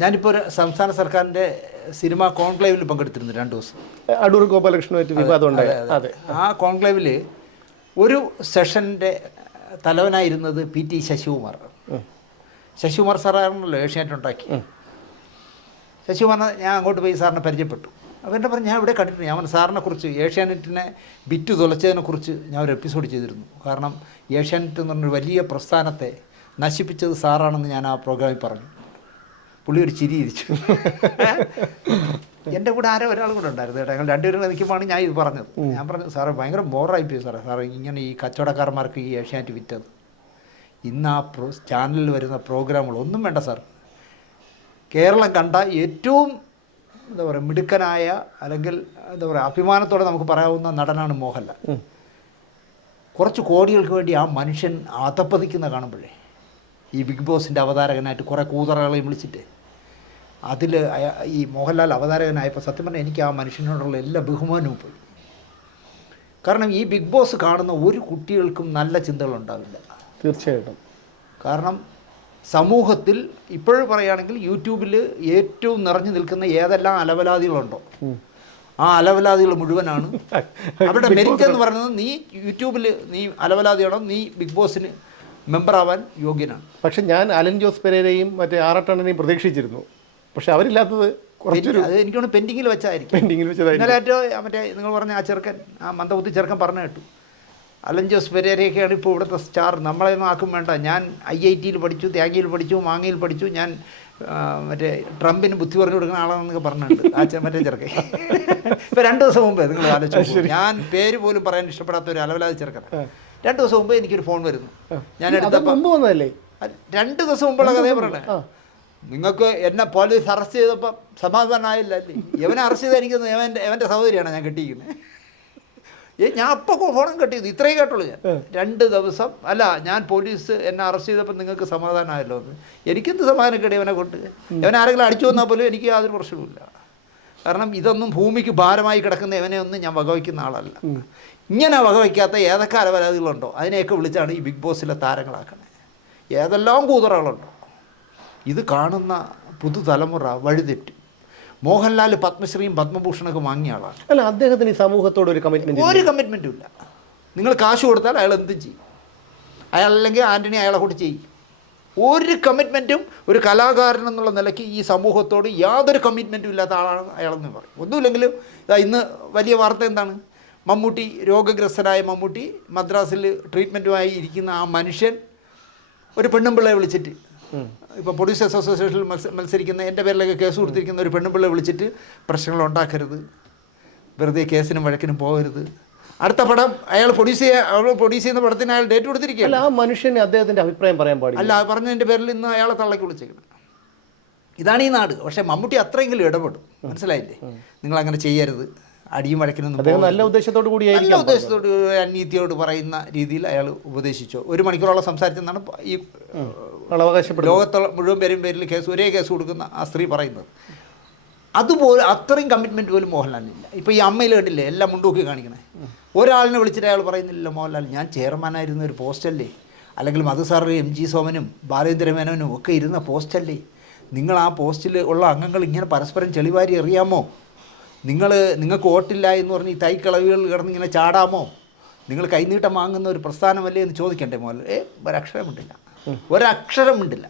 ഞാനിപ്പോൾ ഒരു സംസ്ഥാന സർക്കാരിൻ്റെ സിനിമ കോൺക്ലേവിൽ പങ്കെടുത്തിരുന്നു 2 ദിവസം. അടൂർ ഗോപാലകൃഷ്ണനുമായിട്ട് വിവാദം ഉണ്ടായി. അതെ, ആ കോൺക്ലേവിൽ ഒരു സെഷൻ്റെ തലവനായിരുന്നത് PT ശശികുമാർ. ശശികുമാർ സാറാണല്ലോ ഏഷ്യാനെറ്റ് ഉണ്ടാക്കി. ശശികുമാറിനെ ഞാൻ അങ്ങോട്ട് പോയി സാറിനെ പരിചയപ്പെട്ടു. അപ്പോൾ എൻ്റെ പറഞ്ഞു, ഞാൻ ഇവിടെ കണ്ടിട്ടുണ്ട്. ഞാൻ സാറിനെ കുറിച്ച് ഏഷ്യാനെറ്റിനെ ബിറ്റ് തുലച്ചതിനെക്കുറിച്ച് ഞാൻ ഒരു എപ്പിസോഡ് ചെയ്തിരുന്നു. കാരണം ഏഷ്യാനെറ്റ് എന്ന് പറഞ്ഞൊരു വലിയ പ്രസ്ഥാനത്തെ നശിപ്പിച്ചത് സാറാണെന്ന് ഞാൻ ആ പ്രോഗ്രാമിൽ പറഞ്ഞു. പുള്ളി ഒരു ചിരി ഇരിച്ചു. എൻ്റെ കൂടെ ഒരാൾ കൂടെ ഉണ്ടായിരുന്നു കേട്ടോ. ഞങ്ങൾ രണ്ടുപേരും നിൽക്കുമ്പോഴാണ് ഞാൻ ഇത് പറഞ്ഞത്. ഞാൻ പറഞ്ഞു, സാറേ ഭയങ്കര ബോറായിപ്പോയി സാറേ ഇങ്ങനെ ഈ കച്ചവടക്കാരന്മാർക്ക് ഈ ഏഷ്യാനെറ്റ് വിറ്റത്. ഇന്ന് ആ ചാനലിൽ വരുന്ന പ്രോഗ്രാമുകൾ ഒന്നും വേണ്ട സാർ. കേരളം കണ്ട ഏറ്റവും എന്താ പറയുക മിടുക്കനായ അല്ലെങ്കിൽ എന്താ പറയുക അഭിമാനത്തോടെ നമുക്ക് പറയാവുന്ന നടനാണ് മോഹൻലാൽ. കുറച്ച് കോടികൾക്ക് വേണ്ടി ആ മനുഷ്യൻ അതപ്പതിക്കുന്ന കാണുമ്പോഴേ ഈ ബിഗ് ബോസിൻ്റെ അവതാരകനായിട്ട് കുറേ കൂതറകളെയും വിളിച്ചിട്ട് അതിൽ ഈ മോഹൻലാൽ അവതാരകനായപ്പോൾ സത്യം പറഞ്ഞാൽ എനിക്ക് ആ മനുഷ്യനോടുള്ള എല്ലാ ബഹുമാനവും പോയി. കാരണം ഈ ബിഗ് ബോസ് കാണുന്ന ഒരു കുട്ടികൾക്കും നല്ല ചിന്തകളുണ്ടാവില്ല. തീർച്ചയായിട്ടും. കാരണം സമൂഹത്തിൽ ഇപ്പോഴും പറയുകയാണെങ്കിൽ യൂട്യൂബിൽ ഏറ്റവും നിറഞ്ഞു നിൽക്കുന്ന ഏതെല്ലാം അലവലാദികളുണ്ടോ ആ അലവലാദികൾ മുഴുവനാണ്. അവരുടെ മെരിറ്റ് എന്ന് പറയുന്നത് നീ യൂട്യൂബിൽ നീ അലവലാദിയാണോ നീ ബിഗ് ബോസിന് മെമ്പറാവാൻ യോഗ്യനാണ്. പക്ഷെ ഞാൻ അലൻ ജോസ് പെരേരയും മറ്റേ ആറട്ടണ്ണനെയും പ്രതീക്ഷിച്ചിരുന്നു. പക്ഷെ അവരില്ലാത്തത് കുറച്ചൊരു അത് എനിക്കൊന്ന് പെൻഡിങ്ങിൽ വെച്ചായിരിക്കും. ഇന്നലെ മറ്റേ നിങ്ങൾ പറഞ്ഞ ആ ചെറുക്കൻ ആ മന്ദബുദ്ധി ചെറുക്കൻ പറഞ്ഞു കേട്ടു. അലൻ ജോസ് പെരേരയൊക്കെയാണ് ഇപ്പോൾ ഇവിടുത്തെ സ്റ്റാർ. നമ്മളെയൊന്നും ആക്കും വേണ്ട. ഞാൻ IIT-യിൽ പഠിച്ചു, ത്യാഗിയിൽ പഠിച്ചു, മാങ്ങയിൽ പഠിച്ചു. ഞാൻ മറ്റേ ട്രംപിന് ബുദ്ധി പറഞ്ഞു കൊടുക്കുന്ന ആളാണെന്നൊക്കെ പറഞ്ഞിട്ടുണ്ട് ആ മറ്റേ ചെറുക്കൻ. ഇപ്പോൾ 2 ദിവസം മുമ്പേ നിങ്ങൾ ആലോചിച്ചു, ഞാൻ പേര് പോലും പറയാൻ ഇഷ്ടപ്പെടാത്ത ഒരു അലവലാതി ചെറുക്കൻ 2 ദിവസം മുമ്പേ എനിക്കൊരു ഫോൺ വരുന്നു. ഞാൻ എടുത്തപ്പോൾ 2 ദിവസം മുമ്പുള്ള കഥയെ പറയണേ. നിങ്ങൾക്ക് എന്നെ പോലീസ് അറസ്റ്റ് ചെയ്തപ്പോൾ സമാധാനമായില്ല അല്ലേ? എവനെ അറസ്റ്റ് ചെയ്താൽ എനിക്ക് എവൻ്റെ സഹോദരിയാണ് ഞാൻ കെട്ടിയിരിക്കുന്നത്. ഞാൻ അപ്പോൾ ഫോണും കട്ട് ചെയ്തു. ഇത്രയും കേട്ടുള്ളൂ ഞാൻ. 2 ദിവസം അല്ല, ഞാൻ പോലീസ് എന്നെ അറസ്റ്റ് ചെയ്തപ്പോൾ നിങ്ങൾക്ക് സമാധാനമായല്ലോ എന്ന്. എനിക്കെന്ത് സമാധാനം കേട്ടി ഇവനെ കൊണ്ട്? ഇവനെ ആരെങ്കിലും അടിച്ചു വന്നാൽ പോലും എനിക്ക് യാതൊരു പ്രശ്നവുമില്ല. കാരണം ഇതൊന്നും ഭൂമിക്ക് ഭാരമായി കിടക്കുന്ന ഇവനെയൊന്നും ഞാൻ വകവയ്ക്കുന്ന ആളല്ല. ഇങ്ങനെ വകവയ്ക്കാത്ത ഏതൊക്കെ അലവലാദികളുണ്ടോ അതിനെയൊക്കെ വിളിച്ചാണ് ഈ ബിഗ് ബോസിലെ താരങ്ങളാക്കണേ. ഏതെല്ലാം കൂതറകളുണ്ടോ ഇത് കാണുന്ന പുതുതലമുറ വഴിതെറ്റും. മോഹൻലാൽ പത്മശ്രീയും പത്മഭൂഷണൊക്കെ വാങ്ങിയ ആളാണ്. അല്ല, അദ്ദേഹത്തിന് ഈ സമൂഹത്തോട് ഒരു കമ്മിറ്റ്മെൻറ്റും ഇല്ല. നിങ്ങൾ കാശ് കൊടുത്താൽ അയാൾ എന്തും ചെയ്യും. അയാളല്ലെങ്കിൽ ആൻ്റണി അയാളെ കൂടി ചെയ്യും. ഒരു കമ്മിറ്റ്മെൻറ്റും ഒരു കലാകാരൻ എന്നുള്ള നിലയ്ക്ക് ഈ സമൂഹത്തോട് യാതൊരു കമ്മിറ്റ്മെൻറ്റും ഇല്ലാത്ത ആളാണ് അയാളെന്ന് പറയും. ഒന്നുമില്ലെങ്കിലും ഇന്ന് വലിയ വാർത്ത എന്താണ്? മമ്മൂട്ടി, രോഗഗ്രസ്തനായ മമ്മൂട്ടി മദ്രാസിൽ ട്രീറ്റ്മെൻറ്റുമായി ഇരിക്കുന്ന ആ മനുഷ്യൻ ഒരു പെണ്ണുമ്പിള്ളയെ വിളിച്ചിട്ട്, ഇപ്പോൾ പ്രൊഡ്യൂസേഴ്സ് അസോസിയേഷനിൽ മത്സരിക്കുന്ന എൻ്റെ പേരിലൊക്കെ കേസ് കൊടുത്തിരിക്കുന്ന ഒരു പെണ്ണുമ്പിള്ളയെ വിളിച്ചിട്ട് പ്രശ്നങ്ങൾ ഉണ്ടാക്കരുത്, വെറുതെ കേസിനും വഴക്കിനും പോകരുത്. അടുത്ത പടം അയാൾ പ്രൊഡ്യൂസ് ചെയ്യുന്ന പടത്തിന് അയാൾ ഡേറ്റ് കൊടുത്തിരിക്കുകയല്ല. ആ മനുഷ്യന് അദ്ദേഹത്തിൻ്റെ അഭിപ്രായം പറയാൻ പാടില്ല. അല്ല, പറഞ്ഞതിൻ്റെ പേരിൽ ഇന്ന് അയാളെ തള്ളക്കി വിളിച്ചേക്കണം. ഇതാണ് ഈ നാട്. പക്ഷേ മമ്മൂട്ടി അത്രയെങ്കിലും ഇടപെടും. മനസ്സിലായില്ലേ? നിങ്ങളങ്ങനെ ചെയ്യരുത്, അടിയും വഴക്കിനൊന്നും. നല്ല ഉദ്ദേശത്തോടു കൂടി അനീതിയോട് പറയുന്ന രീതിയിൽ അയാൾ ഉപദേശിച്ചു. 1 മണിക്കൂറോളം സംസാരിച്ചെന്നാണ് ഈ ലോകത്തുള്ള മുഴുവൻ പേരിൽ ഒരേ കേസ് കൊടുക്കുന്ന ആ സ്ത്രീ പറയുന്നത്. അതുപോലെ അത്രയും കമ്മിറ്റ്മെൻറ്റ് പോലും മോഹൻലാലിനില്ല. ഇപ്പോൾ ഈ അമ്മയിൽ കണ്ടില്ലേ എല്ലാം മുണ്ടൂക്കി കാണിക്കണേ. ഒരാളിനെ വിളിച്ചിട്ട് അയാൾ പറയുന്നില്ല, മോഹൻലാൽ ഞാൻ ചെയർമാനായിരുന്ന ഒരു പോസ്റ്റല്ലേ, അല്ലെങ്കിൽ മധുസാർ MG സോമനും ബാലേന്ദ്രമേനോനും ഒക്കെ ഇരുന്ന പോസ്റ്റല്ലേ, നിങ്ങൾ ആ പോസ്റ്റിൽ ഉള്ള അംഗങ്ങൾ ഇങ്ങനെ പരസ്പരം ചെളിവാരി എറിയാമോ? നിങ്ങൾക്ക് വോട്ടില്ല എന്ന് പറഞ്ഞ് ഈ തൈക്കളവികൾ കിടന്നിങ്ങനെ ചാടാമോ? നിങ്ങൾ കൈനീട്ടം വാങ്ങുന്ന ഒരു പ്രസ്ഥാനമല്ലേ എന്ന് ചോദിക്കണ്ടേ മോഹൻലാൽ? ഒരക്ഷരം മിണ്ടില്ല.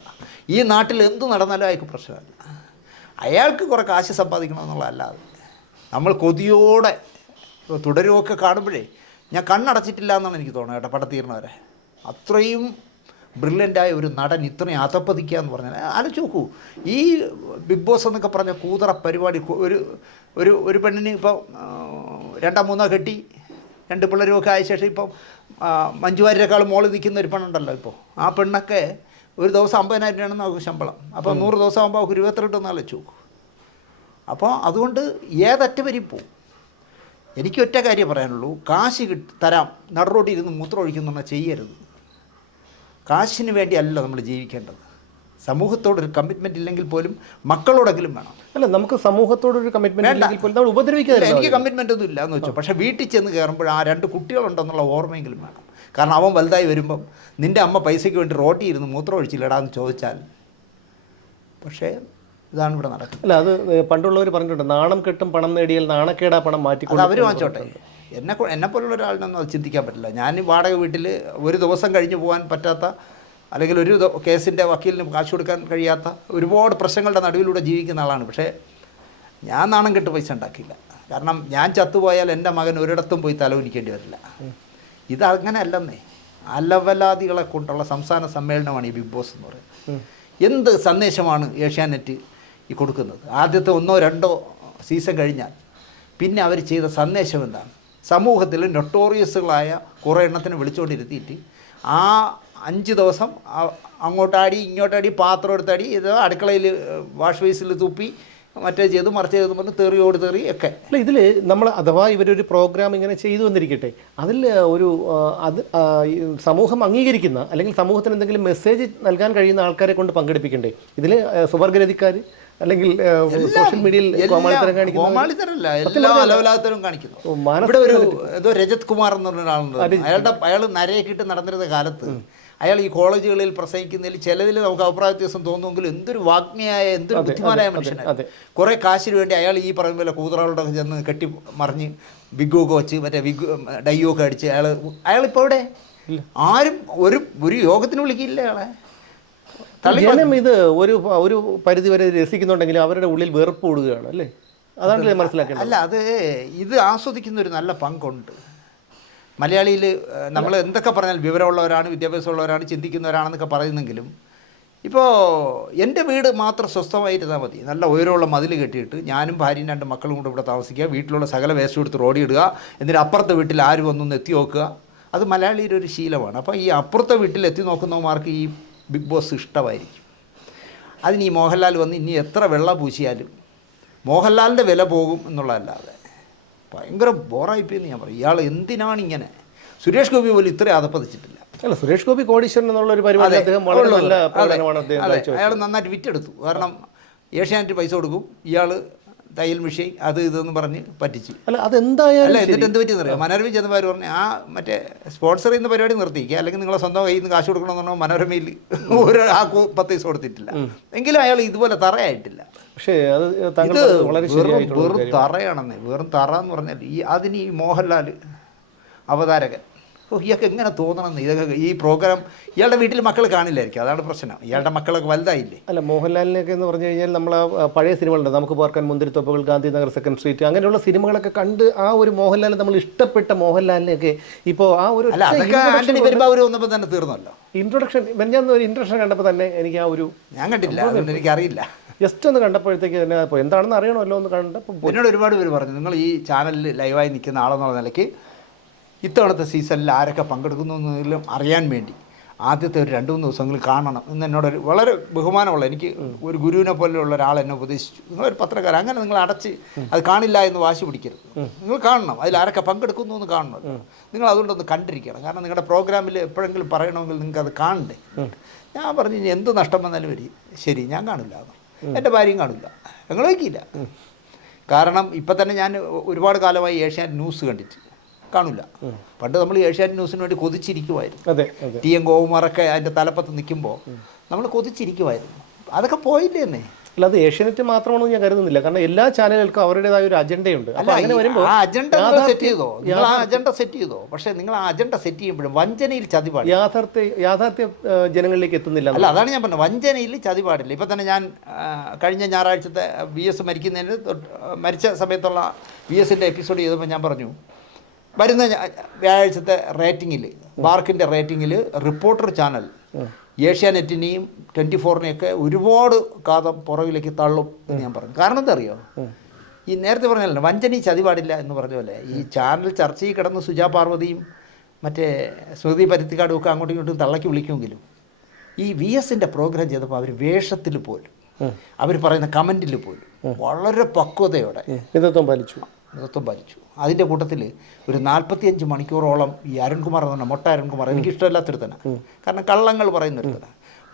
ഈ നാട്ടിൽ എന്തു നടന്നാലും അയാൾക്ക് പ്രശ്നമല്ല. അയാൾക്ക് കുറേ കാശ് സമ്പാദിക്കണമെന്നുള്ളതല്ലാതെ നമ്മൾ കൊതിയോടെ തുടരുമൊക്കെ കാണുമ്പോഴേ ഞാൻ കണ്ണടച്ചിട്ടില്ല എന്നാണ് എനിക്ക് തോന്നുന്നത് കേട്ടോ. പടം തീർന്നവരെ അത്രയും ബ്രില്യൻ്റായ ഒരു നടൻ ഇത്രയും അതപ്പതിക്കുക എന്ന് പറഞ്ഞാൽ ആലോചിച്ച് നോക്കൂ. ഈ ബിഗ് ബോസ് എന്നൊക്കെ പറഞ്ഞ കൂതറ പരിപാടി ഒരു പെണ്ണിന് ഇപ്പോൾ 2-3 കെട്ടി 2 പിള്ളേരുമൊക്കെ ആയ ശേഷം ഇപ്പം മഞ്ജുവാരിയേക്കാൾ മോളിൽ നിൽക്കുന്ന ഒരു പെണ്ണുണ്ടല്ലോ. ഇപ്പോൾ ആ പെണ്ണൊക്കെ ഒരു ദിവസം 50,000 രൂപയാണ് നമുക്ക് ശമ്പളം. അപ്പോൾ 100 ദിവസം ആകുമ്പോൾ അവർക്ക് 22 എന്ന് ആലോചിച്ച് നോക്കൂ. അപ്പോൾ അതുകൊണ്ട് ഏതറ്റം വരെയും പോവും. എനിക്ക് ഒറ്റ കാര്യം പറയാനുള്ളൂ, കാശ് തരാം നടുറോട്ടിൽ ഇരുന്ന് മൂത്രം ഒഴിക്കുന്ന ചെയ്യരുത്. കാശിന് വേണ്ടിയല്ല നമ്മൾ ജീവിക്കേണ്ടത്. സമൂഹത്തോടൊരു കമ്മിറ്റ്മെൻറ്റ് ഇല്ലെങ്കിൽ പോലും മക്കളോടെങ്കിലും വേണം. അല്ല, നമുക്ക് സമൂഹത്തോടൊരു കമ്മിറ്റ്മെൻറ്റ് ഉപദ്രവിക്കാതെ എനിക്ക് കമ്മിറ്റ്മെൻ്റ് ഒന്നും ഇല്ല എന്ന് വെച്ചു. പക്ഷേ വീട്ടിൽ ചെന്ന് കയറുമ്പോൾ ആ 2 കുട്ടികളുണ്ടെന്നുള്ള ഓർമ്മയെങ്കിലും വേണം. കാരണം അവൻ വലുതായി വരുമ്പം നിൻ്റെ അമ്മ പൈസയ്ക്ക് വേണ്ടി റോട്ടി ഇരുന്ന് മൂത്രം ഒഴിച്ചില്ലടാന്ന് ചോദിച്ചാൽ, പക്ഷേ ഇതാണ് ഇവിടെ നടക്കുന്നത്. അല്ല, അത് പണ്ടുള്ളവർ പറഞ്ഞിട്ടുണ്ട്, നാണം കെട്ടും പണം നേടിയാൽ നാണക്കേടാ പണം അത് മാറ്റിക്കൊണ്ട്. അവർ വാങ്ങിച്ചോട്ടെ. എന്നെപ്പോലുള്ള ഒരാളിനൊന്നും അത് ചിന്തിക്കാൻ പറ്റില്ല. ഞാൻ വാടക വീട്ടിൽ ഒരു ദിവസം കഴിഞ്ഞ് പോകാൻ പറ്റാത്ത, അല്ലെങ്കിൽ ഒരു കേസിൻ്റെ വക്കീലിന് കാശ് കൊടുക്കാൻ കഴിയാത്ത ഒരുപാട് പ്രശ്നങ്ങളുടെ നടുവിലൂടെ ജീവിക്കുന്ന ആളാണ്. പക്ഷേ ഞാൻ നാണം കെട്ട് പൈസ ഉണ്ടാക്കില്ല. കാരണം ഞാൻ ചത്തുപോയാൽ എൻ്റെ മകൻ ഒരിടത്തും പോയി തലകുനിക്കേണ്ടി വരില്ല. ഇതങ്ങനെ അല്ലെന്നേ. അലവലാദികളെ കൊണ്ടുള്ള സംസ്ഥാന സമ്മേളനമാണ് ഈ ബിഗ് ബോസ് എന്ന് പറയുന്നത്. എന്ത് സന്ദേശമാണ് ഏഷ്യാനെറ്റ് ഈ കൊടുക്കുന്നത്? ആദ്യത്തെ 1 or 2 സീസൺ കഴിഞ്ഞാൽ പിന്നെ അവർ ചെയ്ത സന്ദേശം എന്താണ്? സമൂഹത്തിൽ നൊട്ടോറിയസുകളായ കുറേ എണ്ണത്തിനെ വിളിച്ചുകൊണ്ടിരുത്തിയിട്ട് ആ 5 ദിവസം അങ്ങോട്ടാടി ഇങ്ങോട്ടാടി, പാത്രം എടുത്തടി, ഇത് അടുക്കളയിൽ വാഷ് ബേസിൽ തുപ്പി, മറ്റേ ചെയ്ത് മറിച്ച് ചെയ്തെന്ന് പറഞ്ഞ് തെറിയോട് തെറി ഒക്കെ. അല്ല, ഇതിൽ നമ്മൾ അഥവാ ഇവരൊരു പ്രോഗ്രാം ഇങ്ങനെ ചെയ്തു വന്നിരിക്കട്ടെ, അതിൽ ഒരു അത് സമൂഹം അംഗീകരിക്കുന്ന, അല്ലെങ്കിൽ സമൂഹത്തിന് എന്തെങ്കിലും മെസ്സേജ് നൽകാൻ കഴിയുന്ന ആൾക്കാരെ കൊണ്ട് പങ്കെടുപ്പിക്കണ്ടേ? ഇതിൽ സുവർഗരതിക്കാർ അല്ലെങ്കിൽ സോഷ്യൽ മീഡിയയിൽ കോമാളിത്തരം കോമാളിത്തരല്ല, എല്ലാ അലവലാത്തരം കാണിക്കുന്നു. ഇവിടെ ഒരു ഏതോ രജത് കുമാർ എന്ന് പറഞ്ഞ ഒരാളുണ്ട്. അയാൾ നരയൊക്കെ ഇട്ട് നടന്നിരുന്ന കാലത്ത് അയാൾ ഈ കോളേജുകളിൽ പ്രസംഗിക്കുന്നതിൽ ചിലതിൽ നമുക്ക് അഭിപ്രായ വ്യത്യാസം തോന്നുമെങ്കിലും എന്തൊരു വാഗ്മിയായ, എന്തൊരു ബുദ്ധിമാനായ മനുഷ്യനാണ്. കുറേ കാശിന് വേണ്ടി അയാൾ ഈ പറയുന്ന പോലെ കൂതറകളുടെ ചെന്ന് കെട്ടി മറിഞ്ഞ് വിഗ്ഗൊക്കെ വെച്ച് മറ്റേ ഡൈയൊക്കെ അടിച്ച് അയാളിപ്പോൾ ഇവിടെ ആരും ഒരു യോഗത്തിന് വിളിക്കില്ല അയാളെ. ജനം ഇത് ഒരു പരിധി വരെ രസിക്കുന്നുണ്ടെങ്കിൽ അവരുടെ ഉള്ളിൽ വെറുപ്പ് കൂടുകയാണ് അല്ലേ? അതാണല്ലേ മനസ്സിലാക്കേണ്ടത്. അല്ല, ഇത് ആസ്വദിക്കുന്ന ഒരു നല്ല പങ്കുണ്ട്. മലയാളിയിൽ നമ്മൾ എന്തൊക്കെ പറഞ്ഞാൽ വിവരമുള്ളവരാണ്, വിദ്യാഭ്യാസമുള്ളവരാണ്, ചിന്തിക്കുന്നവരാണെന്നൊക്കെ പറയുന്നെങ്കിലും ഇപ്പോൾ എൻ്റെ വീട് മാത്രം സ്വസ്ഥമായിരുന്നാൽ മതി. നല്ല ഉയരമുള്ള മതിൽ കെട്ടിയിട്ട് ഞാനും ഭാര്യയും 2 മക്കളും കൂടെ ഇവിടെ താമസിക്കുക, വീട്ടിലുള്ള സകല വേസ്റ്റ് എടുത്ത് റോഡിൽ ഇടുക, എന്നിട്ട് അപ്പുറത്തെ വീട്ടിൽ ആര് വന്നൊന്ന് എത്തി നോക്കുക. അത് മലയാളിയുടെ ഒരു ശീലമാണ്. അപ്പോൾ ഈ അപ്പുറത്തെ വീട്ടിൽ എത്തി നോക്കുന്നവന്മാർക്ക് ഈ ബിഗ് ബോസ് ഇഷ്ടമായിരിക്കും. അതിന് ഈ മോഹൻലാൽ വന്ന് ഇനി എത്ര വെള്ളം പൂശിയാലും മോഹൻലാലിൻ്റെ വില പോകും എന്നുള്ളതല്ലാതെ ഭയങ്കര ബോറായിപ്പോയെന്ന് ഞാൻ പറയും. ഇയാൾ എന്തിനാണ് ഇങ്ങനെ? സുരേഷ് ഗോപി പോലും ഇത്രയും അതപ്പതിച്ചിട്ടില്ല. അല്ല, സുരേഷ് ഗോപി കോടീശ്വരൻ എന്നുള്ള ഒരു പരിപാടി അദ്ദേഹം വളരെ നല്ല പ്രകടനമാണ് അദ്ദേഹം കാഴ്ചവെച്ചത്. അയാൾ നന്നായിട്ട് വിറ്റെടുത്തു. കാരണം ഏഷ്യാനെറ്റ് പൈസ കൊടുക്കും, ഇയാൾ തയ്യൽ മിഷീൻ അത് ഇതെന്ന് പറഞ്ഞ് പറ്റിച്ച്. അല്ല, അതെന്തായാലും അല്ല, എന്നിട്ട് എന്ത് പറ്റിയെന്ന് അറിയാം? മനോരമ ചെന്നവർ പറഞ്ഞ് ആ മറ്റേ സ്പോൺസർ ചെയ്യുന്ന പരിപാടി നിർത്തിക്കുക, അല്ലെങ്കിൽ നിങ്ങളെ സ്വന്തം കയ്യിൽ നിന്ന് കാശ് കൊടുക്കണമെന്ന് പറഞ്ഞാൽ മനോരമയിൽ ആ 10 പൈസ കൊടുത്തിട്ടില്ല. എങ്കിലും അയാൾ ഇതുപോലെ തറയായിട്ടില്ല. പക്ഷേ അത് വെറും തറയാണെന്നേ. വെറും തറ എന്ന് പറഞ്ഞാൽ അതിന് ഈ മോഹൻലാൽ അവതാരകൻ, ഇയാൾക്ക് എങ്ങനെ തോന്നണം? ഇതൊക്കെ ഈ പ്രോഗ്രാം ഇയാളുടെ വീട്ടിൽ മക്കൾ കാണില്ലായിരിക്കും, അതാണ് പ്രശ്നം. ഇയാളുടെ മക്കളൊക്കെ വലുതായില്ലേ. അല്ല, മോഹൻലാലിനൊക്കെ എന്ന് പറഞ്ഞു കഴിഞ്ഞാൽ നമ്മൾ പഴയ സിനിമകളുണ്ട്, നമുക്ക് പാർക്കാൻ മുന്തിരിത്തോപ്പുകൾ, ഗാന്ധിനഗർ 2nd സ്ട്രീറ്റ്, അങ്ങനെയുള്ള സിനിമകളൊക്കെ കണ്ട് ആ ഒരു മോഹൻലാൽ, നമ്മൾ ഇഷ്ടപ്പെട്ട മോഹൻലാലിനെയൊക്കെ ഇപ്പോൾ ആ ഒരു ആന്റണി പെരുമ്പാവൂർ വന്നപ്പോൾ തന്നെ തീർന്നല്ലോ ഇൻട്രൊഡക്ഷൻ. ഞാൻ ഒരു ഇൻട്രൊഡക്ഷൻ കണ്ടപ്പോൾ തന്നെ എനിക്ക് ആ ഒരു, ഞാൻ കണ്ടില്ല, അതുകൊണ്ട് എനിക്കറിയില്ല, ജസ്റ്റ് ഒന്ന് കണ്ടപ്പോഴത്തേക്ക് തന്നെ അപ്പോൾ എന്താണെന്ന് അറിയണമല്ലോ എന്ന് കണ്ടപ്പോൾ എന്നോട് ഒരുപാട് പേര് പറഞ്ഞു, നിങ്ങൾ ഈ ചാനലിൽ ലൈവായി നിൽക്കുന്ന ആളെന്നുള്ള നിലയ്ക്ക് ഇത്തവണത്തെ സീസണിൽ ആരൊക്കെ പങ്കെടുക്കുന്നു എന്നതിലും അറിയാൻ വേണ്ടി ആദ്യത്തെ ഒരു 2-3 ദിവസങ്ങളിൽ കാണണം എന്ന് എന്നോടൊരു വളരെ ബഹുമാനമുള്ള, എനിക്ക് ഒരു ഗുരുവിനെ പോലെയുള്ള ഒരാൾ എന്നെ ഉപദേശിച്ചു. നിങ്ങളൊരു പത്രക്കാരൻ, അങ്ങനെ നിങ്ങൾ അടച്ച് അത് കാണില്ല എന്ന് വാശി പിടിക്കരുത്, നിങ്ങൾ കാണണം, അതിൽ ആരൊക്കെ പങ്കെടുക്കുന്നു എന്ന് കാണണം. നിങ്ങൾ അതുകൊണ്ടൊന്ന് കണ്ടിരിക്കണം. കാരണം നിങ്ങളുടെ പ്രോഗ്രാമിൽ എപ്പോഴെങ്കിലും പറയണമെങ്കിൽ നിങ്ങൾക്ക് അത് കാണണ്ടേ. ഞാൻ പറഞ്ഞു, ഇനി എന്ത് നഷ്ടം വന്നാലും വരി, ശരി ഞാൻ കാണില്ല, എൻ്റെ ഭാര്യയും കാണില്ല, ഞങ്ങൾ വയ്ക്കില്ല. കാരണം ഇപ്പം തന്നെ ഞാൻ ഒരുപാട് കാലമായി ഏഷ്യാനെറ്റ് ന്യൂസ് കണ്ടിട്ട് കാണില്ല. പണ്ട് നമ്മൾ ഏഷ്യാനെറ്റ് ന്യൂസിന് വേണ്ടി കൊതിച്ചിരിക്കുമായിരുന്നു. TN ഗോകുമാറൊക്കെ അതിൻ്റെ തലപ്പത്ത് നിൽക്കുമ്പോൾ നമ്മൾ കൊതിച്ചിരിക്കുമായിരുന്നു. അതൊക്കെ പോയില്ലേ എന്നേ. അല്ല, അത് ഏഷ്യാനെറ്റ് മാത്രമാണെന്ന് ഞാൻ കരുതുന്നില്ല. കാരണം എല്ലാ ചാനലുകൾക്കും അവരുടേതായ ഒരു അജണ്ടയുണ്ട്. അങ്ങനെ വരുമ്പോൾ ആ അജണ്ട സെറ്റ് ചെയ്തോ, നിങ്ങൾ ആ അജണ്ട സെറ്റ് ചെയ്തോ. പക്ഷേ നിങ്ങൾ ആ അജണ്ട സെറ്റ് ചെയ്യുമ്പോഴും വഞ്ചനയിൽ ചതി പാടില്ല, യാഥാർത്ഥ്യ ജനങ്ങളിലേക്ക് എത്തുന്നില്ല. അല്ല, അതാണ് ഞാൻ പറഞ്ഞത്, വഞ്ചനയിൽ ചതി പാടില്ല. ഇപ്പം തന്നെ ഞാൻ കഴിഞ്ഞ ഞായറാഴ്ചത്തെ VS മരിക്കുന്നതിന് മരിച്ച സമയത്തുള്ള VSൻ്റെ എപ്പിസോഡ് ചെയ്തപ്പോൾ ഞാൻ പറഞ്ഞു, വരുന്ന വ്യാഴാഴ്ചത്തെ റേറ്റിങ്ങിൽ, ബാർക്കിൻ്റെ റേറ്റിങ്ങിൽ റിപ്പോർട്ടർ ചാനൽ ഏഷ്യാനെറ്റിനെയും 24-നെയൊക്കെ ഒരുപാട് കാതം പുറകിലേക്ക് തള്ളും എന്ന് ഞാൻ പറഞ്ഞു. കാരണം എന്താ അറിയോ? ഈ നേരത്തെ പറഞ്ഞല്ലോ, വഞ്ചന ചതി പാടില്ല എന്ന് പറഞ്ഞ പോലെ ഈ ചാനൽ ചർച്ചയിൽ കിടന്ന് സുജാ പാർവതിയും മറ്റേ സ്മൃതി പരുത്തിക്കാടും ഒക്കെ അങ്ങോട്ടും ഇങ്ങോട്ടും തള്ളക്കി വിളിക്കുമെങ്കിലും ഈ VSൻ്റെ പ്രോഗ്രാം ചെയ്തപ്പോൾ അവർ വേഷത്തിൽ പോലും, അവർ പറയുന്ന കമൻറ്റിൽ പോലും വളരെ പക്വതയോടെ നേതൃത്വം പാലിച്ചു. അതിൻ്റെ കൂട്ടത്തിൽ ഒരു 45 മണിക്കൂറോളം ഈ അരുൺകുമാർ എന്ന് പറഞ്ഞാൽ മൊട്ട അരുൺകുമാർ, എനിക്കിഷ്ടമില്ലാത്തൊരുത്തന, കാരണം കള്ളങ്ങൾ പറയുന്നൊരുത്തന.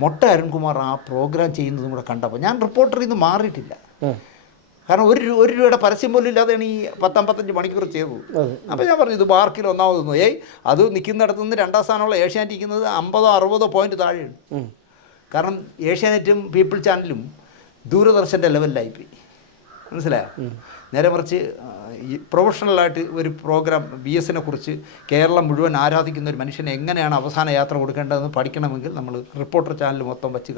മൊട്ട അരുൺകുമാർ ആ പ്രോഗ്രാം ചെയ്യുന്നതും കൂടെ കണ്ടപ്പോൾ ഞാൻ റിപ്പോർട്ടറിൽ നിന്ന് മാറിയിട്ടില്ല. കാരണം ഒരു രൂപയുടെ പരസ്യം പോലും ഇല്ലാതെയാണ് ഈ 10-55 മണിക്കൂർ ചെയ്തത്. അപ്പോൾ ഞാൻ പറഞ്ഞു, ഇത് ബാർക്കിൽ ഒന്നാമതൊന്നും അത് നിൽക്കുന്നിടത്തു നിന്ന് 2ാം സ്ഥാനമുള്ള ഏഷ്യാനെറ്റ് ഇരിക്കുന്നത് 50-60 പോയിന്റ് താഴെയാണ്. കാരണം ഏഷ്യാനെറ്റും പീപ്പിൾ ചാനലും ദൂരദർശൻ്റെ ലെവലിലായിപ്പോയി. മനസ്സിലായോ? നേരെ മറിച്ച് ഈ പ്രൊഫഷണലായിട്ട് ഒരു പ്രോഗ്രാം BSനെ കുറിച്ച് കേരളം മുഴുവൻ ആരാധിക്കുന്ന ഒരു മനുഷ്യനെ എങ്ങനെയാണ് അവസാന യാത്ര കൊടുക്കേണ്ടതെന്ന് പഠിക്കണമെങ്കിൽ നമ്മൾ റിപ്പോർട്ടർ ചാനൽ മൊത്തം വെച്ച്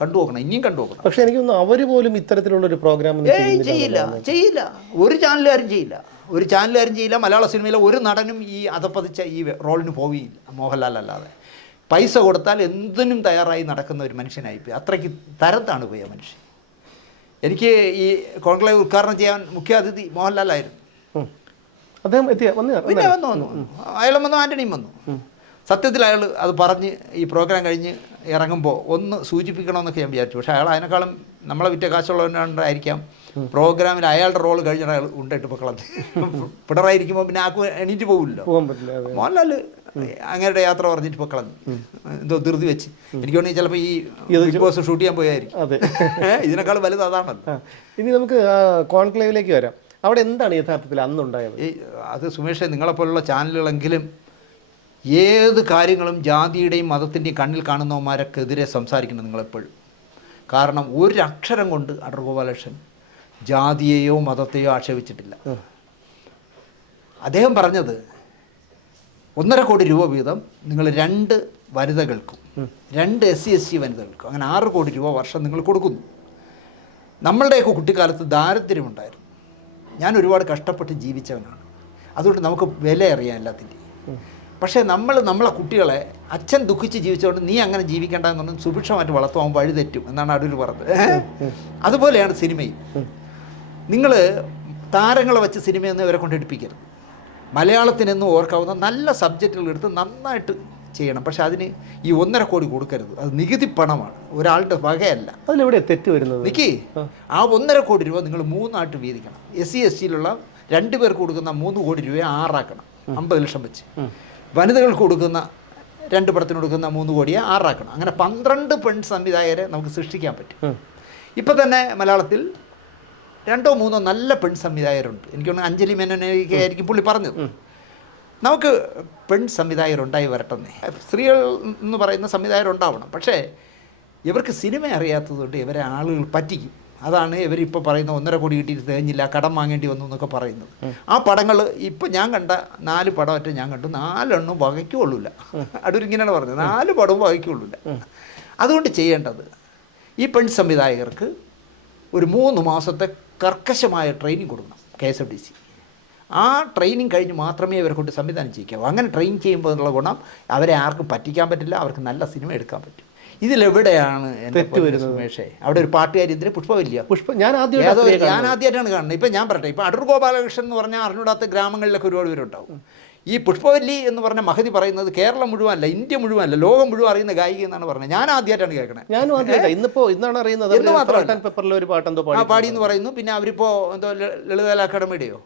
കണ്ടു നോക്കണം, ഇനിയും കണ്ടു നോക്കണം. പക്ഷേ എനിക്ക് തോന്നുന്നു അവർ പോലും ഇത്തരത്തിലുള്ളൊരു പ്രോഗ്രാം ചെയ്യില്ല. ഒരു ചാനലുകാരും ചെയ്യില്ല. മലയാള സിനിമയിലെ ഒരു നടനും ഈ അതപ്പതിച്ച ഈ റോളിന് പോവുകയില്ല, മോഹൻലാൽ അല്ലാതെ. പൈസ കൊടുത്താൽ എന്തിനും തയ്യാറായി നടക്കുന്ന ഒരു മനുഷ്യനായിപ്പോയി. അത്രയ്ക്ക് തരത്താണ് പോയി ആ മനുഷ്യൻ. എനിക്ക് ഈ കോൺക്ലേവ് ഉദ്ഘാടനം ചെയ്യാൻ മുഖ്യാതിഥി മോഹൻലാലായിരുന്നു. അദ്ദേഹം പിന്നെ വന്നു അയാളും വന്നു, ആൻ്റണിയും വന്നു. സത്യത്തിൽ അയാൾ അത് പറഞ്ഞ് ഈ പ്രോഗ്രാം കഴിഞ്ഞ് ഇറങ്ങുമ്പോൾ ഒന്ന് സൂചിപ്പിക്കണമെന്നൊക്കെ ഞാൻ വിചാരിച്ചു. പക്ഷേ അയാൾ അതിനേക്കാളും നമ്മളെ വിറ്റ കാശുള്ളവനായിരിക്കാം പ്രോഗ്രാമിൽ അയാളുടെ റോൾ കഴിഞ്ഞ അയാൾ ഉണ്ടായിട്ട് പൊക്കളത്. പിണറായിരിക്കുമ്പോൾ പിന്നെ ആക്കും എണീറ്റ് പോകില്ലല്ലോ. മോഹൻലാൽ അങ്ങയുടെ യാത്ര പറഞ്ഞിട്ട് പൊക്കളഞ്ഞു, എന്തോ ധൃതി വെച്ച്. എനിക്ക് തോന്നി ചിലപ്പോൾ ഈ ബിഗ് ബോസ് ഷൂട്ട് ചെയ്യാൻ പോയായിരിക്കും. ഇതിനേക്കാൾ വലുത് അതാണല്ലോ. ഇനി നമുക്ക് കോൺക്ലേവിലേക്ക് വരാം. അവിടെ എന്താണ് യഥാർത്ഥത്തിൽ അന്നുണ്ടായത്? അത് സുമേഷ്, നിങ്ങളെപ്പോലുള്ള ചാനലുകളെങ്കിലും ഏത് കാര്യങ്ങളും ജാതിയുടെയും മതത്തിൻ്റെയും കണ്ണിൽ കാണുന്നവന്മാരൊക്കെതിരെ സംസാരിക്കണം നിങ്ങളെപ്പോഴും. കാരണം ഒരക്ഷരം കൊണ്ട് അടൂർ ഗോപാലകൃഷ്ണൻ ജാതിയെയോ മതത്തെയോ ആക്ഷേപിച്ചിട്ടില്ല. അദ്ദേഹം പറഞ്ഞത് 1.5 കോടി രൂപ വീതം നിങ്ങൾ 2 വനിതകൾക്കും 2 SC/ST വനിതകൾക്കും അങ്ങനെ 6 കോടി രൂപ വർഷം നിങ്ങൾ കൊടുക്കുന്നു. നമ്മളുടെയൊക്കെ കുട്ടിക്കാലത്ത് ദാരിദ്ര്യമുണ്ടായിരുന്നു. ഞാൻ ഒരുപാട് കഷ്ടപ്പെട്ട് ജീവിച്ചവനാണ്. അതുകൊണ്ട് നമുക്ക് വില അറിയാം എല്ലാത്തിൻ്റെയും. പക്ഷേ നമ്മളെ കുട്ടികളെ അച്ഛൻ ദുഃഖിച്ച് ജീവിച്ചുകൊണ്ട് നീ അങ്ങനെ ജീവിക്കേണ്ട എന്നുണ്ടെങ്കിൽ സുഭിക്ഷമായിട്ട് വളർത്തുവാൻ വഴി തെറ്റും എന്നാണ് അടൂർ പറഞ്ഞത്. അതുപോലെയാണ് സിനിമയും. നിങ്ങൾ താരങ്ങളെ വെച്ച് സിനിമയൊന്നും ഇവരെ കൊണ്ട് എടുപ്പിക്കരുത്. മലയാളത്തിനെന്നും ഓർക്കാവുന്ന നല്ല സബ്ജക്റ്റുകൾ എടുത്ത് നന്നായിട്ട് ചെയ്യണം. പക്ഷെ അതിന് ഈ 1.5 കോടി കൊടുക്കരുത്. അത് നികുതി പണമാണ്, ഒരാളുടെ വകയല്ല. അതിലെവിടെ തെറ്റ് വരുന്നത്? നിക്ക്, ആ 1.5 കോടി രൂപ നിങ്ങൾ 3 ആയിട്ട് വീതിക്കണം. SC/STയിലുള്ള 2 പേർക്ക് കൊടുക്കുന്ന 3 കോടി രൂപയെ 6 ആക്കണം, 50 ലക്ഷം വെച്ച്. വനിതകൾക്ക് കൊടുക്കുന്ന 2 പടത്തിന് കൊടുക്കുന്ന 3 കോടിയെ 6 ആക്കണം. അങ്ങനെ 12 പെൺ സംവിധായകരെ നമുക്ക് സൃഷ്ടിക്കാൻ പറ്റും. ഇപ്പം തന്നെ മലയാളത്തിൽ 2 or 3 നല്ല പെൺ സംവിധായകരുണ്ട്. എനിക്ക് തോന്നുന്നു അഞ്ജലി മേനോനൊക്കെ ആയിരിക്കും പുള്ളി പറഞ്ഞത്. നമുക്ക് പെൺ സംവിധായകരുണ്ടായി വരട്ടെന്നേ. സ്ത്രീകൾ എന്ന് പറയുന്ന സംവിധായകരുണ്ടാവണം. പക്ഷേ ഇവർക്ക് സിനിമ അറിയാത്തതുകൊണ്ട് ഇവരെ ആളുകൾ പറ്റിക്കും. അതാണ് ഇവരിപ്പോൾ പറയുന്ന 1.5 കോടി കിട്ടിയിട്ട് തികഞ്ഞില്ല, കടം വാങ്ങേണ്ടി വന്നു എന്നൊക്കെ പറയുന്നത്. ആ പടങ്ങൾ ഇപ്പോൾ ഞാൻ കണ്ട 4 പടമൊറ്റ ഞാൻ കണ്ടു, 4 എണ്ണം വകയ്ക്കുകൊള്ളില്ല. അടൂർ ഇങ്ങനെയാണ് പറഞ്ഞത്, 4 പടവും വകയ്ക്കുകൊള്ളില്ല. അതുകൊണ്ട് ചെയ്യേണ്ടത് ഈ പെൺ സംവിധായകർക്ക് ഒരു 3 മാസത്തെ കർക്കശമായ ട്രെയിനിങ് കൊടുക്കണം KSFDC. ആ ട്രെയിനിങ് കഴിഞ്ഞ് മാത്രമേ ഇവരെ കൊണ്ട് സംവിധാനം ചെയ്യിക്കാവൂ. അങ്ങനെ ട്രെയിൻ ചെയ്യുമ്പോൾ ഉള്ള ഗുണം അവരെ ആർക്കും പറ്റിക്കാൻ പറ്റില്ല, അവർക്ക് നല്ല സിനിമ എടുക്കാൻ പറ്റും. ഇതിലെവിടെയാണ് സുമേഷേ? അവിടെ ഒരു പാട്ടുകാരി എന്തിന് ഞാൻ ആദ്യമായിട്ടാണ് കാണുന്നത്. ഇപ്പം ഞാൻ പറയട്ടെ, ഇപ്പം അടൂർ ഗോപാലകൃഷ്ണൻ എന്ന് പറഞ്ഞാൽ അറിഞ്ഞൂടാത്ത ഗ്രാമങ്ങളിലൊക്കെ ഒരുപാട് പേരുണ്ടാവും. ഈ പുഷ്പവല്ലി എന്ന് പറഞ്ഞ മഹതി പറയുന്നത് കേരളം മുഴുവനല്ല, ഇന്ത്യ മുഴുവനല്ല, ലോകം മുഴുവൻ അറിയുന്ന ഗായിക എന്നാണ് പറഞ്ഞത്. ഞാൻ ആദ്യമായിട്ടാണ് കേൾക്കണത്. ഇന്നാണ് അറിയുന്നത്. പാടി എന്ന് പറയുന്നു. പിന്നെ അവരിപ്പോൾ എന്തോ ലളിതകല അക്കാദമിയുടെയോ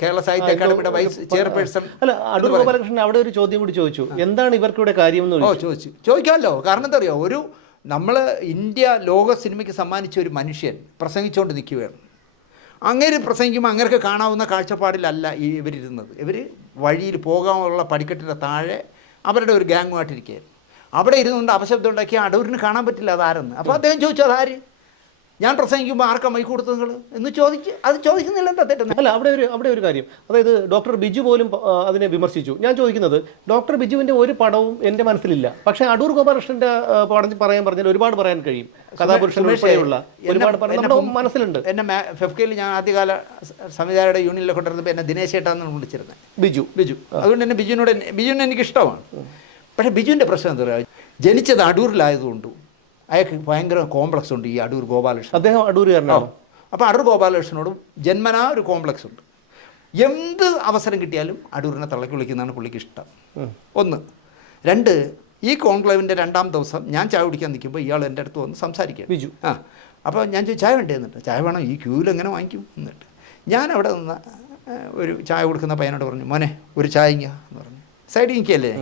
കേരള സാഹിത്യ അക്കാദമിയുടെ വൈസ് ചെയർപേഴ്സൺ. അല്ല, അടൂർ ഗോപാലകൃഷ്ണൻ അവിടെ ഒരു ചോദ്യം കൂടി ചോദിച്ചു, എന്താണ് ഇവർക്കിവിടെ കാര്യം എന്ന് ചോദിക്കാമല്ലോ. കാരണം എന്താ അറിയോ, ഒരു നമ്മൾ ഇന്ത്യ ലോക സിനിമയ്ക്ക് സമ്മാനിച്ച ഒരു മനുഷ്യൻ പ്രസംഗിച്ചുകൊണ്ട് നിൽക്കുകയാണ്. അങ്ങനെ പ്രസംഗിക്കുമ്പോൾ അങ്ങനെയൊക്കെ കാണാവുന്ന കാഴ്ചപ്പാടിലല്ല ഇവരിരുന്നത്. ഇവർ വഴിയിൽ പോകാനുള്ള പടിക്കെട്ടിൻ്റെ താഴെ അവരുടെ ഒരു ഗ്യാങ്ങുമായിട്ടിരിക്കുകയായിരുന്നു. അവിടെ ഇരുന്നുകൊണ്ട് അപശബ്ദം ഉണ്ടാക്കിയ അടൂരിന് കാണാൻ പറ്റില്ല അതാരെന്ന്. അപ്പോൾ അദ്ദേഹം ചോദിച്ചു, അതാര്? ഞാൻ പ്രസംഗിക്കുമ്പോൾ ആർക്കാ മൈക്ക് കൊടുത്തത് നിങ്ങൾ എന്ന് അത് ചോദിക്കുന്നില്ല. എന്താ തെറ്റുന്നത്? അല്ല, അവിടെ ഒരു കാര്യം, അതായത് ഡോക്ടർ ബിജു പോലും അതിനെ വിമർശിച്ചു. ഞാൻ ചോദിക്കുന്നത്, ഡോക്ടർ ബിജുവിൻ്റെ ഒരു പടവും എൻ്റെ മനസ്സിലില്ല. പക്ഷേ അടൂർ ഗോപാലകൃഷ്ണൻ്റെ പടം പറഞ്ഞാൽ ഒരുപാട് പറയാൻ കഴിയും. കഥാപുരുഷൻ ഉൾപ്പെടെയുള്ള ഒരുപാട് നമ്മുടെ മനസ്സിലുണ്ട്. എന്നെ ഫെഫ്കയിൽ ഞാൻ ആദ്യകാല സംവിധായകരുടെ യൂണിയനിൽ കൊണ്ടിരുന്നപ്പോൾ എന്നെ ദിനേശ് ചേട്ടാന്ന് വിളിച്ചിരുന്നത്. ബിജു. അതുകൊണ്ട് തന്നെ ബിജുവിനെ എനിക്ക് ഇഷ്ടമാണ്. പക്ഷേ ബിജുവിൻ്റെ പ്രശ്നം എന്താ പറയുക, ജനിച്ചത് അടൂരിലായതുകൊണ്ടും അയാൾക്ക് ഭയങ്കര കോംപ്ലക്സ് ഉണ്ട്. ഈ അടൂർ ഗോപാലകൃഷ്ണൻ, അദ്ദേഹം അടൂരുകാരനാണ്. അപ്പോൾ അടൂർ ഗോപാലകൃഷ്ണനോടും ജന്മനാ ഒരു കോംപ്ലക്സ് ഉണ്ട്. എന്ത് അവസരം കിട്ടിയാലും അടൂരിനെ തള്ളക്കി വിളിക്കുന്നതാണ് പുള്ളിക്ക് ഇഷ്ടം. 1. 2, ഈ കോൺക്ലേവിൻ്റെ 2ാം ദിവസം ഞാൻ ചായ കുടിക്കാൻ നിൽക്കുമ്പോൾ ഇയാൾ എൻ്റെ അടുത്ത് വന്ന് സംസാരിക്കുക. ബിജു. അപ്പോൾ ഞാൻ ചോദിച്ചു, ചായ വേണ്ടേ എന്നിട്ട്? ചായ വേണം, ഈ ക്യൂവിൽ എങ്ങനെ വാങ്ങിക്കും എന്നിട്ട്. ഞാൻ അവിടെ നിന്ന് ഒരു ചായ കൊടുക്കുന്ന പയ്യനോട് പറഞ്ഞു, മോനെ ഒരു ചായ എന്ന് പറഞ്ഞു. സൈഡിൽ നിൽക്കുകയല്ലേ,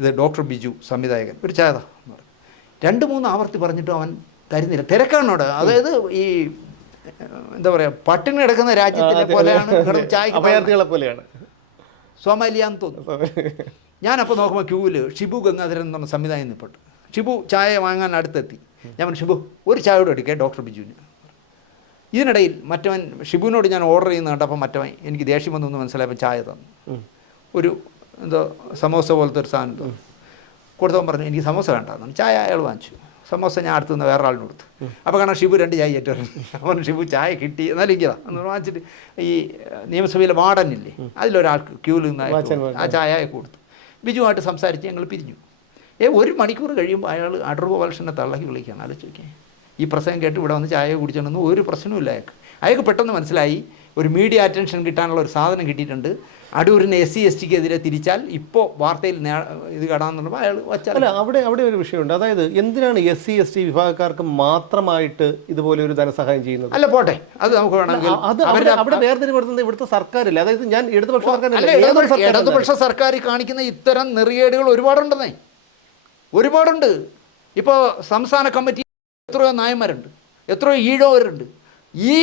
ഇത് ഡോക്ടർ ബിജു സംവിധായകൻ, ഒരു ചായ എന്ന് പറഞ്ഞു. 2-3 ആവർത്തി പറഞ്ഞിട്ടും അവൻ തരുന്നില്ല. തിരക്കാണോട്, അതായത് ഈ എന്താ പറയുക, പട്ടിണി കിടക്കുന്ന രാജ്യത്തിലെ പോലെയാണ്, അഭയാർത്ഥികളെ പോലെയാണ്, സോമാലിയാന്ന് തോന്നുന്നു. ഞാനപ്പോൾ നോക്കുമ്പോൾ ക്യൂവിൽ ഷിബു ഗംഗാധരൻ എന്ന് പറഞ്ഞ സംവിധായകൻ നിൽപ്പുണ്ട്. ഷിബു ചായ വാങ്ങാൻ അടുത്തെത്തി. ഞാൻ പറഞ്ഞു ഷിബു ഒരു ചായ കൂടെ എടുക്കേ ഡോക്ടർ ബിജുവിന്. ഇതിനിടയിൽ മറ്റവൻ ഷിബുവിനോട് ഞാൻ ഓർഡർ ചെയ്യുന്ന കണ്ടപ്പോൾ മറ്റവൻ എനിക്ക് ദേഷ്യം വന്നു മനസ്സിലായപ്പോൾ ചായ തന്നു. ഒരു എന്തോ സമോസ പോലത്തെ ഒരു സാധനം തന്നു. കൊടുത്തവൻ പറഞ്ഞു എനിക്ക് സമോസ വേണ്ടെന്ന്. ചായ അയാൾ വാങ്ങിച്ചു. സമോസ ഞാൻ അടുത്ത് നിന്ന് വേറെ ആളിന് കൊടുത്തു. അപ്പോൾ കാരണം ഷിബു 2 ചായ ഏറ്റവും അവൻ ഷിബു ചായ കിട്ടി എന്നാലും ഇരിക്കതാ എന്ന് വാങ്ങിച്ചിട്ട് ഈ നിയമസഭയിലെ വാർഡനില്ലേ അതിലൊരാൾക്ക് ക്യൂവിൽ നിന്ന് ആ ചായ കൊടുത്തു. ബിജുവായിട്ട് സംസാരിച്ച് ഞങ്ങൾ പിരിഞ്ഞു. 1 മണിക്കൂർ കഴിയുമ്പോൾ അയാൾ അടൂർ ഗോപാലകൃഷ്ണനെ തള്ളക്കി വിളിക്കുകയാണ്. ആലോചിക്കുക ഈ പ്രസംഗം കേട്ട് ഇവിടെ വന്ന് ചായ കുടിച്ചോണ്ടൊന്നും ഒരു പ്രശ്നമില്ല അയാൾക്ക് പെട്ടെന്ന് മനസ്സിലായി ഒരു മീഡിയ അറ്റൻഷൻ കിട്ടാനുള്ള ഒരു സാധനം കിട്ടിയിട്ടുണ്ട്. അടൂരിനെ SC/ST എതിരെ തിരിച്ചാൽ ഇപ്പോൾ വാർത്തയിൽ ഇത് കാണാമെന്നുള്ളപ്പോൾ അയാൾ വച്ചാൽ. അല്ല അവിടെ ഒരു വിഷയമുണ്ട്. അതായത് എന്തിനാണ് SC/ST വിഭാഗക്കാർക്ക് മാത്രമായിട്ട് ഇതുപോലെ ഒരു ധനസഹായം ചെയ്യുന്നത്? അല്ല പോട്ടെ, അത് നമുക്ക് വേണമെങ്കിൽ അവിടെ വേർതിരിപ്പെടുത്തുന്നത് ഇവിടുത്തെ സർക്കാരില്ല. അതായത് ഞാൻ ഇടതുപക്ഷ ഇടതുപക്ഷ സർക്കാർ കാണിക്കുന്ന ഇത്തരം നെറിയേടുകൾ ഒരുപാടുണ്ട്. ഇപ്പോൾ സംസ്ഥാന കമ്മിറ്റി എത്രയോ നായന്മാരുണ്ട്, എത്രയോ ഈഴവരുണ്ട്. ഈ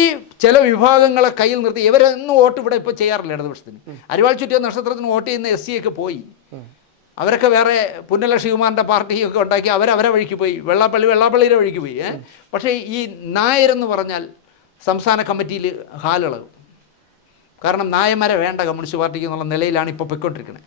ചില വിഭാഗങ്ങളെ കയ്യിൽ നിർത്തി ഇവരൊന്നും വോട്ട് ഇവിടെ ഇപ്പോൾ ചെയ്യാറില്ല. ഇടതുപക്ഷത്തിന് അരിവാൾ ചുറ്റിയ നക്ഷത്രത്തിന് വോട്ട് ചെയ്യുന്ന SC ഒക്കെ പോയി. അവരൊക്കെ വേറെ പുന്നല ശിവകുമാറിൻ്റെ പാർട്ടിയൊക്കെ ഉണ്ടാക്കി അവരെ വഴിക്ക് പോയി. വെള്ളാപ്പള്ളിയുടെ വഴിക്ക് പോയി. പക്ഷേ ഈ നായരെന്ന് പറഞ്ഞാൽ സംസ്ഥാന കമ്മിറ്റിയിൽ ഹാലിളകും. കാരണം നായന്മാരെ വേണ്ട കമ്മ്യൂണിസ്റ്റ് പാർട്ടിക്ക് എന്നുള്ള നിലയിലാണ് ഇപ്പോൾ പൊയ്ക്കൊണ്ടിരിക്കുന്നത്.